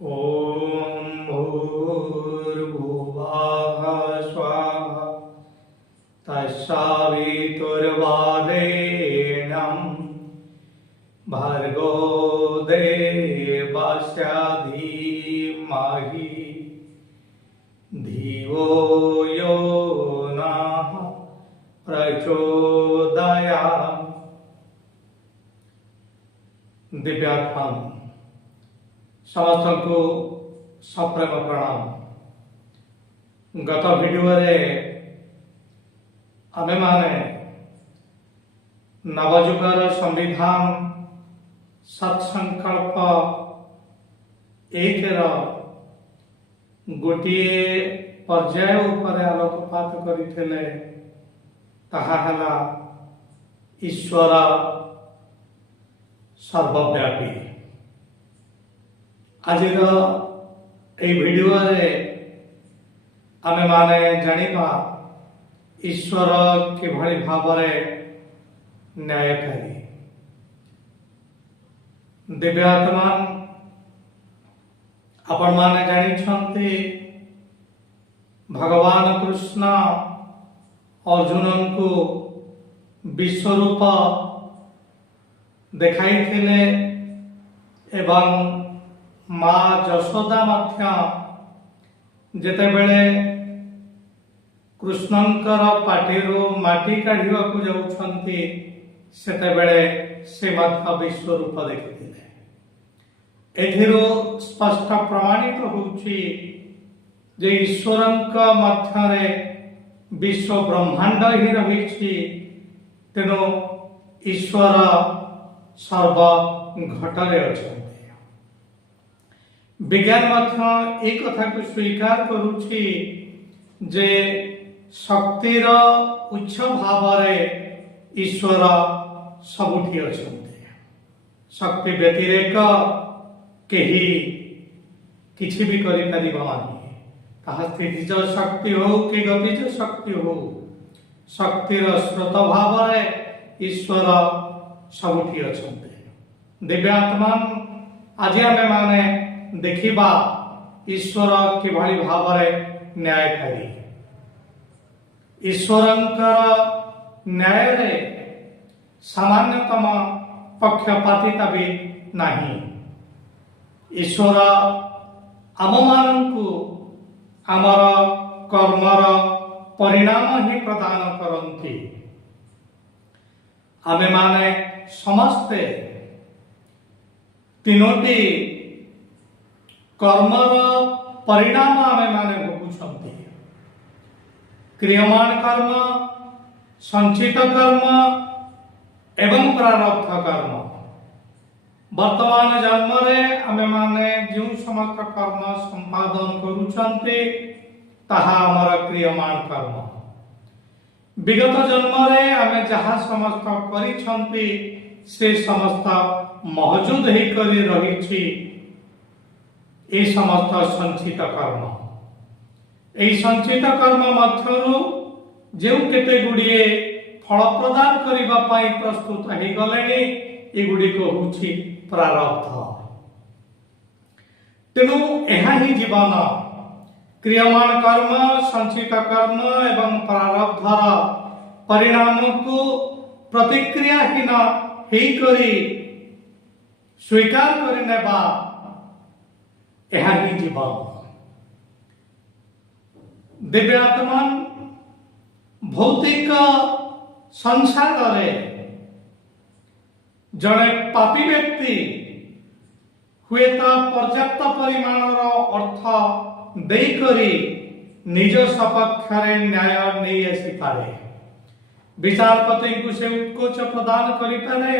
ॐ भूर्भुवः स्वः तत्सवितुर्वरेण्यं भर्गो देवस्य धीमहि धियो यो नः प्रचोदयात्। दिव्यात्मा समस्त को सप्रेम प्रणाम। गत वीडियो रे आमे माने नवजुगर संविधान सत्संकल्प एक गोटे पर्याय उपरे आलोकपात करथिले, ताहा हला ईश्वर सर्वव्यापी। आज वीडियो रे आमे माने जानिबा ईश्वर किभଳି भावरे न्यायकारी। दिव्यात्मा आपण माने जानिछंती भगवान कृष्ण अर्जुन को विश्वरूप देखाई थिले एवं माँ यशोदा मध्य जेते बेले कृष्णंकर पाटिरू माटी काढ़िबा को जाउछंती सेते बेले से मध्य विश्वरूप देखिथिले। एथिरो स्पष्ट प्रमाणित होउछि जे ईश्वरंक मध्यरे विश्व ब्रह्मांड ही रहिछि, तेनो ईश्वर सर्व घटरे अछंती। विज्ञान मध्य एक कथा को स्वीकार करुछि जे शक्तिर उच्च भावरे ईश्वर सबुठी अछंती। शक्ति व्यतिरेक केही किछि भी करि परिबा नाही। ताहा स्थितिज शक्ति हो कि गतिज शक्ति हो, शक्तिर स्रोत भावरे ईश्वर सबुठी अछंती। दिव्यात्मा आज आमे माने देखिबा ईश्वर किभଳି भावरे न्यायकारी। ईश्वरंकर न्याय रे सामान्यतम पक्षपातिता भी नहीं। ईश्वर आम मानंकु आमर कर्मर परिणाम ही प्रदान करंती। आमे माने समस्ते तीनोटी कर्मर परिणाम आमे माने भोगुछंती। क्रियमाण कर्म, संचित कर्म एवं प्रारब्ध कर्म। वर्तमान जन्म रे आमे माने जो समस्त कर्म संपादन करूछंती ताहा हमर क्रियमाण कर्म। विगत जन्म रे आमे जहा समस्त करिछंती से समस्त मौजूद ही करी रहिछि ए समस्त संचित कर्म। ए संचित कर्म मध्यरु जो केते गुडिए फल प्रदान करिबा पाई प्रस्तुत हे गलेनी ए गुडी को होछि प्रारब्ध। तेनु एहा ही जीवन क्रियमाण कर्म, संचित कर्म एवं प्रारब्धर परिणाम को प्रतिक्रियाहीन हे करी स्वीकार करि नेबा एहा ही जीवन। दिव्यात्मा भौतिक संसार रे जड़े पापी व्यक्ति हुए तो पर्याप्त परिमाणर अर्थ देकरी निज सपक्ष न्याय नहीं आसी पारे। विचारपति को से उत्कोच प्रदान करि पारे,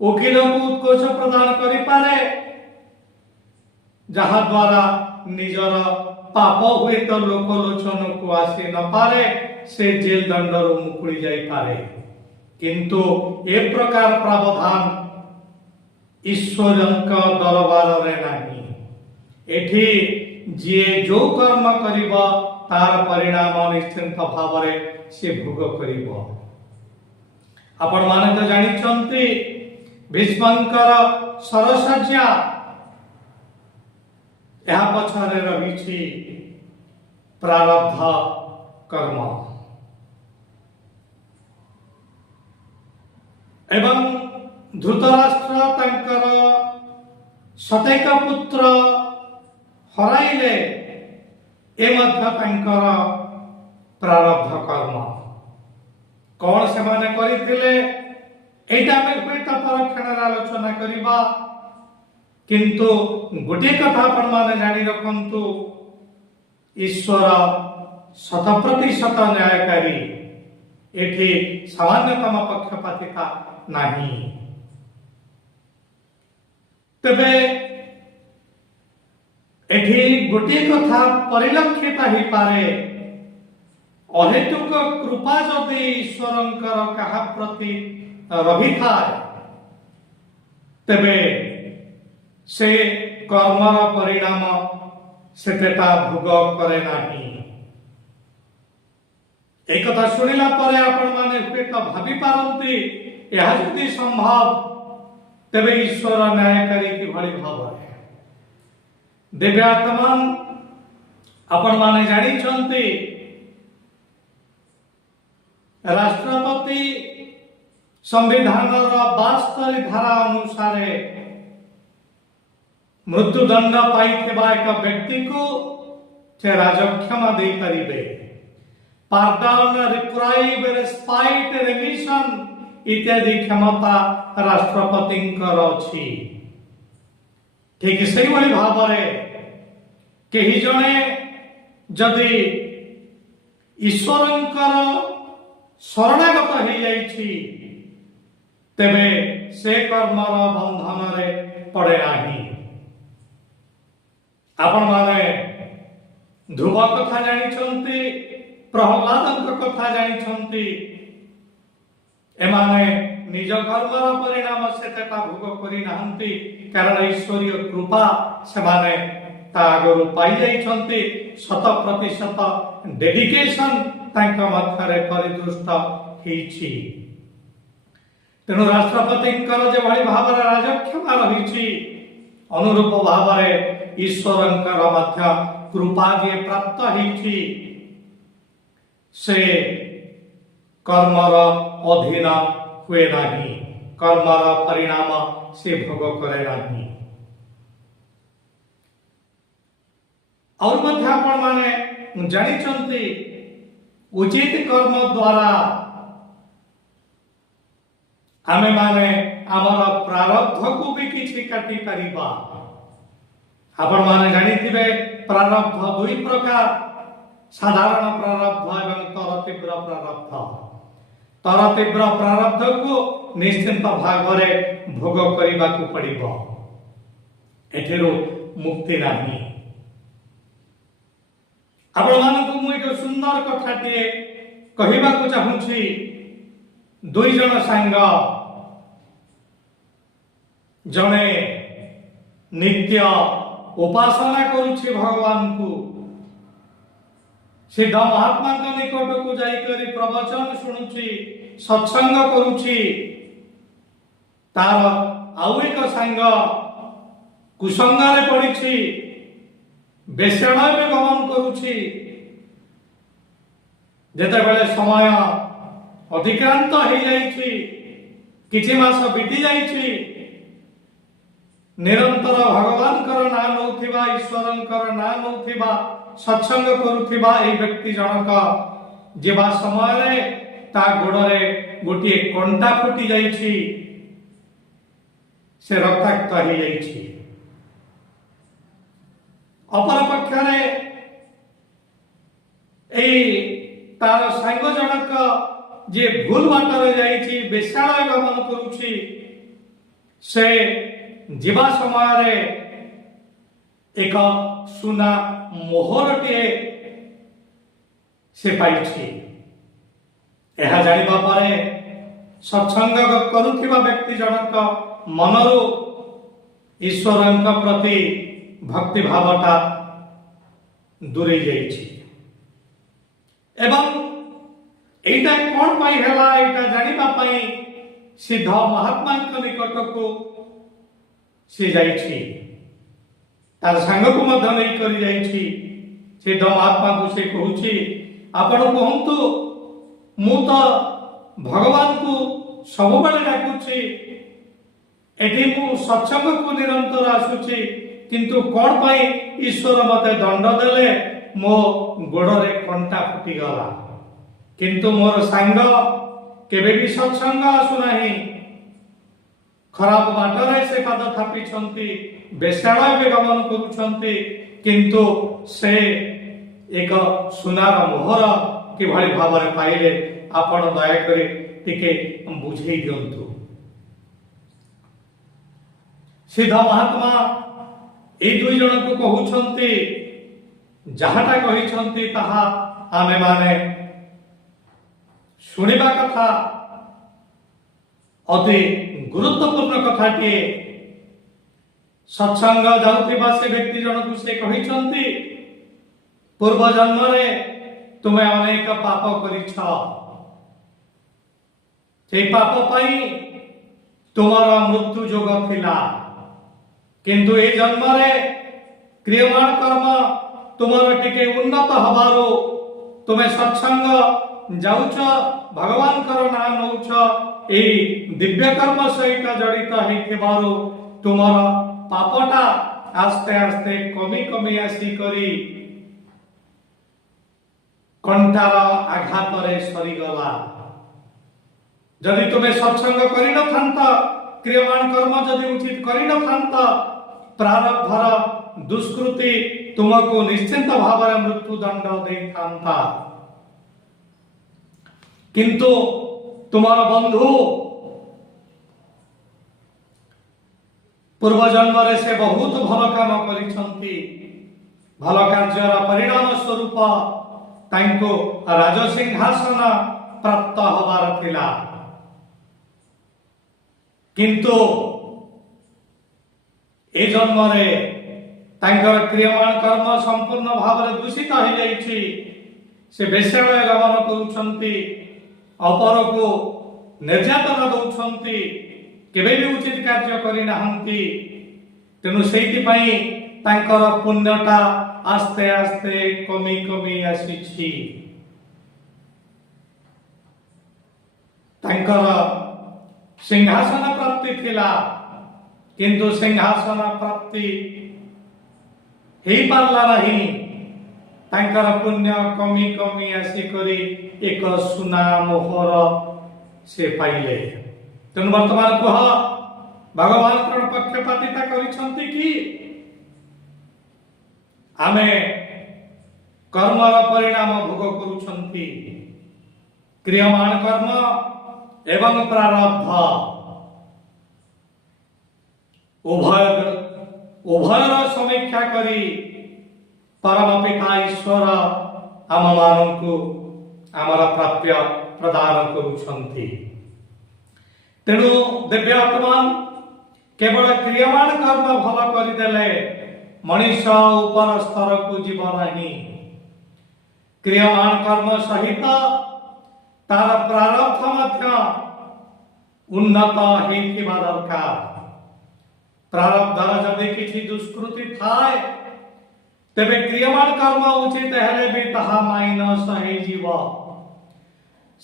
वकील को उत्कोच प्रदान करि पारे, जहा द्वारा निजर पाप हुए तो लोकलोचन को आसी न पारे, से जेल दंडर मुकुड़ी जाई पारे। किंतु ए प्रकार प्रावधान ईश्वरंक दरबार रे नाही। एठी जे जो कर्म करिबा तार परिणाम निश्चित भावरे से भोग करिबो। आपण माने तो जानिछंती भीष्मंकर सरसज्जा ଏହା ପଛରେ ରହିଛି ପ୍ରାରବ୍ଧ କର୍ମ। ଏବଂ ଧୃତରାଷ୍ଟ୍ର ତାଙ୍କର ସତୈକ ପୁତ୍ର ହରାଇଲେ, ଏ ମଧ୍ୟ ତାଙ୍କର ପ୍ରାରବ୍ଧ କର୍ମ। କଣ ସେମାନେ କରିଥିଲେ এইটা ଆମେ ହୁଏତ ପରକ୍ଷଣରେ ଆଲୋଚନା କରିବା, କିନ୍ତୁ ଗୋଟିଏ କଥା ଆପଣମାନେ ଜାଣି ରଖନ୍ତୁ, ଈଶ୍ୱର 100% ନ୍ୟାୟକାରୀ। ଏଠି ସାମାନ୍ୟତମ ପକ୍ଷପାତିତା ନାହିଁ। ତେବେ ଏଠି ଗୋଟିଏ କଥା ପରିଲକ୍ଷିତ ହେଇପାରେ, ଅହେତୁକ କୃପା ଯଦି ଈଶ୍ୱରଙ୍କର କାହା ପ୍ରତି ରହିଥାଏ, ତେବେ ସେ କର୍ମର ପରିଣାମ ସେତେଟା ଭୋଗ କରେ ନାହିଁ। এই কথা শুনিলা পরে ଆପଣମାନେ ହୁଏତ ଭାବି ପାରନ୍ତି, ଏହା ଯଦି ସମ୍ଭବ ତେବେ ଈଶ୍ୱର ନ୍ୟାୟକାରୀ କିଭଳି ଭାବରେ? ଦିବ୍ୟାତ୍ମାନ ଆପଣମାନେ ଜାଣିଛନ୍ତି, ରାଷ୍ଟ୍ରପତି ସମ୍ବିଧାନର 72 ଧାରା ଅନୁସାରେ ମୃତ୍ୟୁଦଣ୍ଡ ପାଇଥିବା ଏକ ବ୍ୟକ୍ତିକୁ ସେ ରାଜକ୍ଷମା ଦେଇପାରିବେ। ପାର୍ଡନ, ରିପ୍ରାଇଭ, ରେସ୍ପାଇଟ୍, ରେମିସନ ଇତ୍ୟାଦି କ୍ଷମତା ରାଷ୍ଟ୍ରପତିଙ୍କର ଅଛି। ଠିକ ସେଇଭଳି ଭାବରେ କେହି ଜଣେ ଯଦି ଈଶ୍ୱରଙ୍କର ଶରଣାଗତ ହେଇଯାଇଛି, ତେବେ ସେ କର୍ମର ବନ୍ଧନରେ ପଡ଼େ ନାହିଁ। ଆପଣମାନେ ଧ୍ରୁବ କଥା ଜାଣିଛନ୍ତି, ପ୍ରହ୍ଲାଦଙ୍କ କଥା ଜାଣିଛନ୍ତି। ଏମାନେ ନିଜ କର୍ମର ପରିଣାମ ସେତେଟା ଭୋଗ କରିନାହାନ୍ତି, କାରଣ ଈଶ୍ୱରୀୟ କୃପା ସେମାନେ ତା ଆଗରୁ ପାଇଯାଇଛନ୍ତି। 100% ଡେଡିକେସନ ତାଙ୍କ ମଧ୍ୟରେ ପରିଦୃଷ୍ଟ ହେଇଛି। ତେଣୁ ରାଷ୍ଟ୍ରପତିଙ୍କର ଯେଭଳି ଭାବରେ ରାଜକ୍ଷମା ରହିଛି, ଅନୁରୂପ ଭାବରେ ଈଶ୍ୱରଙ୍କର ମଧ୍ୟ କୃପା ଯିଏ ପ୍ରାପ୍ତ ହେଇଛି, ସେ କର୍ମର ଅଧୀନ ହୁଏ ନାହିଁ, କର୍ମର ପରିଣାମ ସେ ଭୋଗ କରେ ନାହିଁ। ଆଉ ମଧ୍ୟ ଆପଣମାନେ ଜାଣିଛନ୍ତି, ଉଚିତ କର୍ମ ଦ୍ୱାରା ଆମେମାନେ ଆମର ପ୍ରାରବ୍ଧକୁ ବି କିଛି କାଟି ପାରିବା। ଆପଣମାନେ ଜାଣିଥିବେ, ପ୍ରାରବ୍ଧ ଦୁଇ ପ୍ରକାର, ସାଧାରଣ ପ୍ରାରବ୍ଧ ଏବଂ ତରତୀବ୍ର ପ୍ରାରବ୍ଧ। ତରତୀବ୍ର ପ୍ରାରବ୍ଧକୁ ନିଶ୍ଚିନ୍ତ ଭାବରେ ଭୋଗ କରିବାକୁ ପଡ଼ିବ, ଏଥିରୁ ମୁକ୍ତି ନାହିଁ। ଆପଣମାନଙ୍କୁ ମୁଁ ଏକ ସୁନ୍ଦର କଥାଟିଏ କହିବାକୁ ଚାହୁଁଛି। ଦୁଇ ଜଣ ସାଙ୍ଗ, ଜଣେ ନିତ୍ୟ ଉପାସନା କରୁଛି ଭଗବାନଙ୍କୁ, ସିଦ୍ଧ ମହାତ୍ମାଙ୍କ ନିକଟକୁ ଯାଇକରି ପ୍ରବଚନ ଶୁଣୁଛି, ସତ୍ସଙ୍ଗ କରୁଛି। ତାର ଆଉ ଏକ ସାଙ୍ଗ କୁସଙ୍ଗରେ ପଡ଼ିଛି, ବେଶ୍ୟାଳୟ ଗମନ କରୁଛି। ଯେତେବେଳେ ସମୟ ଅତିକ୍ରାନ୍ତ ହେଇଯାଇଛି, କିଛି ମାସ ବିତି ଯାଇଛି, ନିରନ୍ତର ଭଗବାନଙ୍କର ନାଁ ନଉଥିବା, ଈଶ୍ୱରଙ୍କର ନାଁ ନଉଥିବା, ସତ୍ସଙ୍ଗ କରୁଥିବା ଏହି ବ୍ୟକ୍ତି ଜଣକ ଯିବା ସମୟରେ ତା ଗୋଡ଼ରେ ଗୋଟିଏ କଣ୍ଟା ଫୁଟି ଯାଇଛି, ସେ ରକ୍ତାକ୍ତ ହେଇଯାଇଛି। ଅପରପକ୍ଷରେ ଏଇ ତାର ସାଙ୍ଗ ଜଣକ ଯିଏ ଭୁଲ ବାଟରେ ଯାଇଛି, ବେଶ୍ୟାଳୟ ଗମନ କରୁଛି, ସେ ଯିବା ସମୟରେ ଏକ ସୁନା ମୋହରଟିଏ ସେ ପାଇଛି। ଏହା ଜାଣିବା ପରେ ସତ୍ସଙ୍ଗ କରୁଥିବା ବ୍ୟକ୍ତି ଜଣକ ମନରୁ ଈଶ୍ୱରଙ୍କ ପ୍ରତି ଭକ୍ତି ଭାବଟା ଦୂରେଇ ଯାଇଛି। ଏବଂ এইটা কোন পাই ହେଲା, এইটা ଜାଣିବା ପାଇଁ ସିଦ୍ଧ ମହାତ୍ମାଙ୍କ ନିକଟକୁ ସେ ଯାଇଛି। तार सांग को मध्य नहीं करी जाइछि से धर्मात्मा को से कहूछि आपण कहंतु मु तो भगवान को सब बेले डाकुछि एठी मु सत्संग को निरंतर आसुछि किंतु कोन पाई ईश्वर मते दंड देले मो गोड़रे कंटा फुटी गला किंतु मोर सांग केबे भी सत्संग आसु नाही खराब बाटरे से पाद थापिछंती बेसाड़ा भी गमन करुछंती किंतु से एक सुनार मोहर किभଳି भाବରେ पाइले आपण दया करे टिके बुझेई दियंतु। सिद्ध महात्मा ए दुई जन को कहउछंती जहाटा कहिछंती ताहा आमे माने सुनिबा कथा अति गुरुत्वपूर्ण कथाटी सत्संग जाउथिबा से व्यक्ति जनकु से कहिछंती पूर्व जन्म रे तुमे अनेक पाप करिछ से पाप पाई तुम्हारा मृत्यु जोग थिला किंतु ए जन्म रे क्रियमाण कर्म तुम्हारा टिके उन्नत हबारो तुमे सत्संग जाउछ भगवान कर ना नउछ ए दिव्य कर्म सहित जड़ित हेथिबारो तुम्हारा पापटा आस्ते आस्ते कमी कमी आसी करी कंठार आघात रे सरीगला जदि तुम्हें सत्संग करि न थांत क्रियमाण कर्म जदि उचित करि न थांत प्रारब्धर दुष्कृति तुमको निश्चिंत भाव मृत्यु दंड दे थांता किंतु तुम्हार बंधु पूर्व जन्म रे से बहुत भल काम करिछंती भल कार्यर परिणाम स्वरूप तांको राजसिंहासन प्राप्त होबार थिला किंतु ए जन्म रे तांकर क्रियमाण कर्म संपूर्ण भाव में दूषित हो जाइछि से बेश्यालय गमन करुछंती अपर को निर्यातना दउछंती केबे भी उचित कार्य करि नाहंती तेनु सेति पई तांकर पुण्यटा आस्ते आस्ते कमी कमी आसीछि तांकर सिंहासन प्राप्ति थिला किंतु सिंहासन प्राप्ति हे पारला नहीं तांकर पुण्य कमी कमी आसी करी एक सुना मोहर से पाइले तेणु वर्तमान कह भगवान कौन पक्षपातिता करिछंती कि आमे कर्मर परिणाम भोग करुछंती क्रियमाण कर्म एवं प्रारब्ध उभयर समीक्षा करी परम पिता ईश्वर आम मानू आमर प्राप्य प्रदान करुछंती तेणु दिव्यात्मान केवल क्रियमाण कर्म भल करदेले मनीष ऊपर स्तर को जीव नहीं क्रियमाण कर्म सहित तार प्रारब्ध मध्य उन्नत हेथिबा दरकार प्रारब्धर जदि किछि दुष्कृति थाए तेबे क्रियमाण कर्म उचित हेले भी ताहा माइनस हे जीव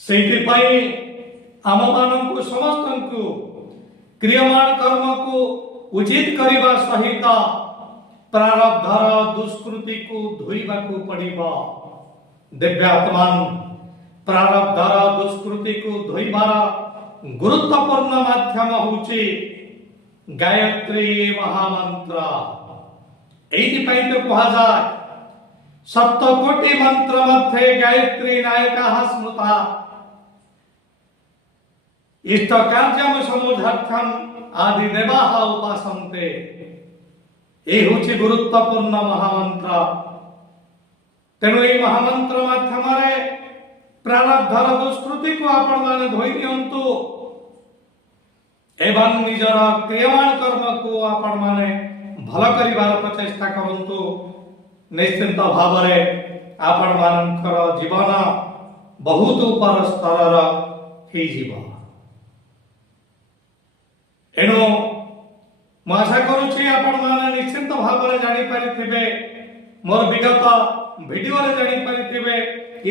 सेति पई आम मानकु समस्तंकु क्रियमाण कर्म को उचित करिबा सहित प्रारब्धर दुष्कृति को धोइबाकु पड़िबो दिव्यात्मान प्रारब्धर दुष्कृति को धोइबार गुरुत्वपूर्ण माध्यम होछि गायत्री महामंत्र एइति पई तो कहा जाय सप्तकोटि मंत्र मध्ये गायत्री नायका स्मृता इष्ट कार्यम समुद्धर्थम आदि देवाः उपासन्ते ए होछि गुरुत्वपूर्ण महामंत्र तेणु ए महामंत्र माध्यम रे प्रारब्धर दुष्कृति को आपण माने धोई दियंतु एवं निजर क्रियमाण कर्म को आपण माने भल करिवार प्रचेष्टा करंतु निश्चिंत भाव रे आपण मानकर जीवन बहुत ऊपर स्तर हे जीवन एणु ମୁଁ ଆଶା କରୁଛି ଆପଣମାନେ ନିଶ୍ଚିନ୍ତ ଭାବରେ ଜାଣିପାରିଥିବେ, ମୋର ବିଗତ ଭିଡିଓରେ ଜାଣିପାରିଥିବେ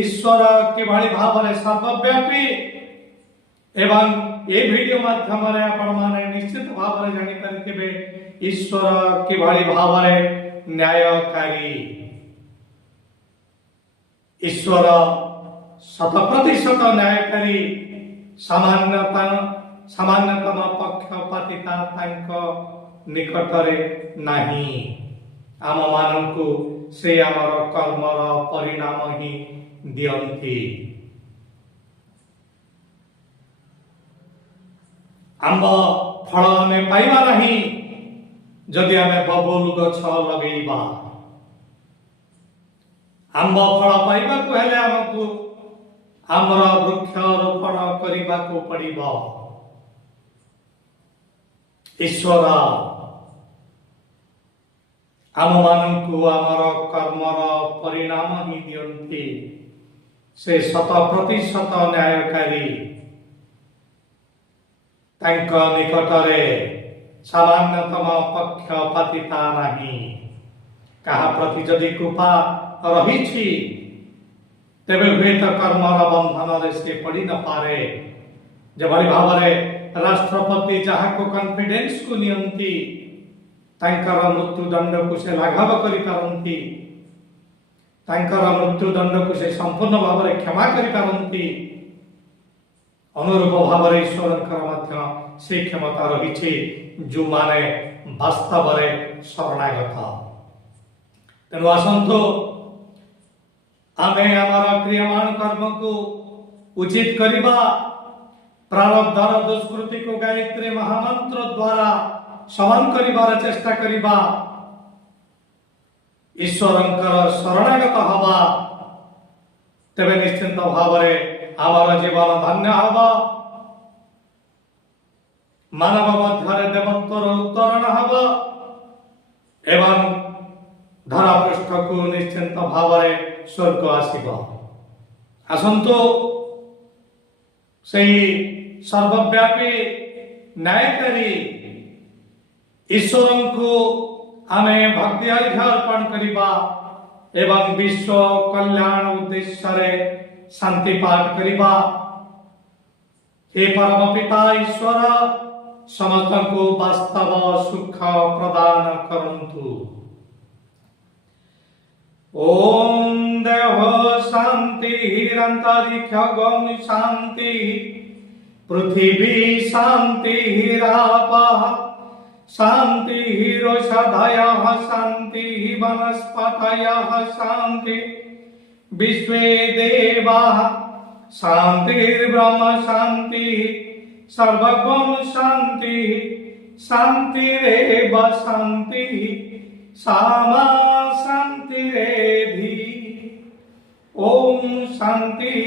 ଈଶ୍ୱର କିଭଳି ଭାବରେ ସର୍ବବ୍ୟାପୀ, ଏବଂ ଏ ଭିଡିଓ ମାଧ୍ୟମରେ ଆପଣମାନେ ନିଶ୍ଚିତ ଭାବରେ ଜାଣିପାରିଥିବେ ଈଶ୍ୱର କିଭଳି ଭାବରେ ନ୍ୟାୟକାରୀ। ଈଶ୍ୱର 100% ନ୍ୟାୟକାରୀ। ସାମାନ୍ୟତମ ପକ୍ଷପାତିତା ତାଙ୍କ ନିକଟରେ ନାହିଁ। ଆମମାନଙ୍କୁ ସେ ଆମର କର୍ମର ପରିଣାମ ହିଁ ଦିଅନ୍ତି। ଆମ୍ବ ଫଳ ଆମେ ପାଇବା ନାହିଁ ଯଦି ଆମେ ବବୁଲ ଗଛ ଲଗେଇବା। ଆମ୍ବ ଫଳ ପାଇବାକୁ ହେଲେ ଆମକୁ ଆମର ବୃକ୍ଷରୋପଣ କରିବାକୁ ପଡ଼ିବ। ଈଶ୍ୱର ଆମମାନଙ୍କୁ ଆମର କର୍ମର ପରିଣାମ ହିଁ ଦିଅନ୍ତି। ସେ 100% ନ୍ୟାୟକାରୀ। ତାଙ୍କ ନିକଟରେ ସାମାନ୍ୟତମ ପକ୍ଷପାତିତା ନାହିଁ। କାହା ପ୍ରତି ଯଦି କୃପା ରହିଛି ତେବେ ହୁଏତ କର୍ମର ବନ୍ଧନରେ ସେ ପଡ଼ି ନପାରେ। ଯେଭଳି ଭାବରେ ରାଷ୍ଟ୍ରପତି ଯାହାକୁ କନଫିଡେନ୍ସକୁ ନିଅନ୍ତି ତାଙ୍କର ମୃତ୍ୟୁଦଣ୍ଡକୁ ସେ ଲାଘବ କରିପାରନ୍ତି, ତାଙ୍କର ମୃତ୍ୟୁଦଣ୍ଡକୁ ସେ ସମ୍ପୂର୍ଣ୍ଣ ଭାବରେ କ୍ଷମା କରିପାରନ୍ତି। ଅନୁରୂପ ଭାବରେ ଈଶ୍ୱରଙ୍କର ମଧ୍ୟ ସେ କ୍ଷମତା ରହିଛି ଯେଉଁମାନେ ବାସ୍ତବରେ ଶରଣାଗତ। ତେଣୁ ଆସନ୍ତୁ ଆମେ ଆମର କ୍ରିୟମାଣ କର୍ମକୁ ଉଚିତ କରିବା, ପ୍ରାରବ୍ଧର ଦୁଷ୍କୃତିକୁ ଗାୟତ୍ରୀ ମହାମନ୍ତ୍ର ଦ୍ୱାରା ସମାନ କରିବାର ଚେଷ୍ଟା କରିବା, ଈଶ୍ୱରଙ୍କର ଶରଣାଗତ ହବା। ତେବେ ନିଶ୍ଚିନ୍ତ ଭାବରେ ଆମର ଜୀବନ ଧନ୍ୟ ହେବ, ମାନବ ମଧ୍ୟରେ ଦେବତ୍ୱର ଉତ୍ତରଣ ହେବ ଏବଂ ଧରାପୃଷ୍ଠକୁ ନିଶ୍ଚିନ୍ତ ଭାବରେ ସ୍ୱର୍ଗ ଆସିବ। ଆସନ୍ତୁ ସେହି ସର୍ବବ୍ୟାପୀ ନ୍ୟାୟକାରୀ ଈଶ୍ୱରଙ୍କୁ ଆମେ ଭକ୍ତି ଅର୍ଘ୍ୟ ଅର୍ପଣ କରିବା ଏବଂ ବିଶ୍ୱ କଲ୍ୟାଣ ଉଦ୍ଦେଶ୍ୟରେ ଶାନ୍ତି ପାଠ କରିବା। हे परम पिता ईश्वर ସମସ୍ତଙ୍କୁ ବାସ୍ତବ ସୁଖ ପ୍ରଦାନ କରନ୍ତୁ। ओम देव शांति अंतरिक्ष गम शांति पृथ्वी शांति रापः शांति रोषधयः शांति वनस्पतयः शांति विश्वे देवाः शांतिर्ब्रह्म शांति सर्वगम शांति शांतिरेव शांति सामा शांतिरेधि। ओम शांति।